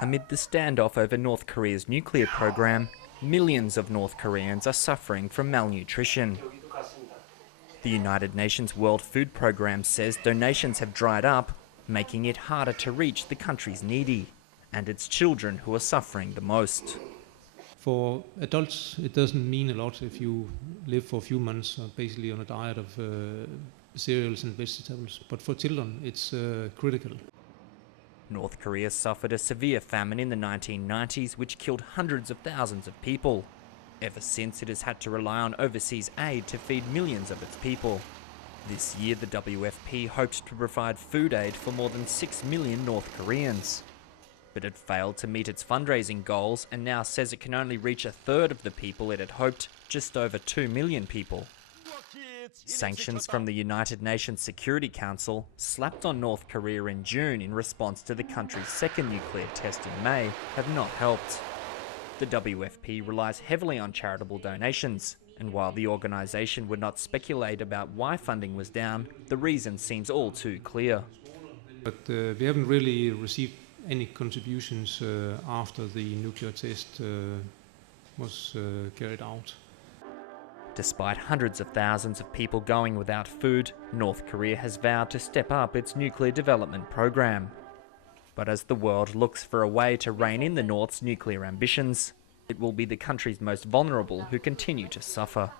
Amid the standoff over North Korea's nuclear program, millions of North Koreans are suffering from malnutrition. The United Nations World Food Programme says donations have dried up, making it harder to reach the country's needy, and its children who are suffering the most. For adults, it doesn't mean a lot if you live for a few months basically on a diet of cereals and vegetables, but for children it's critical. North Korea suffered a severe famine in the 1990s which killed hundreds of thousands of people. Ever since, it has had to rely on overseas aid to feed millions of its people. This year, the WFP hoped to provide food aid for more than 6 million North Koreans. But it failed to meet its fundraising goals and now says it can only reach a third of the people it had hoped, just over 2 million people. Sanctions from the United Nations Security Council, slapped on North Korea in June in response to the country's second nuclear test in May, have not helped. The WFP relies heavily on charitable donations, and while the organisation would not speculate about why funding was down, the reason seems all too clear. But we haven't really received any contributions after the nuclear test was carried out. Despite hundreds of thousands of people going without food, North Korea has vowed to step up its nuclear development program. But as the world looks for a way to rein in the North's nuclear ambitions, it will be the country's most vulnerable who continue to suffer.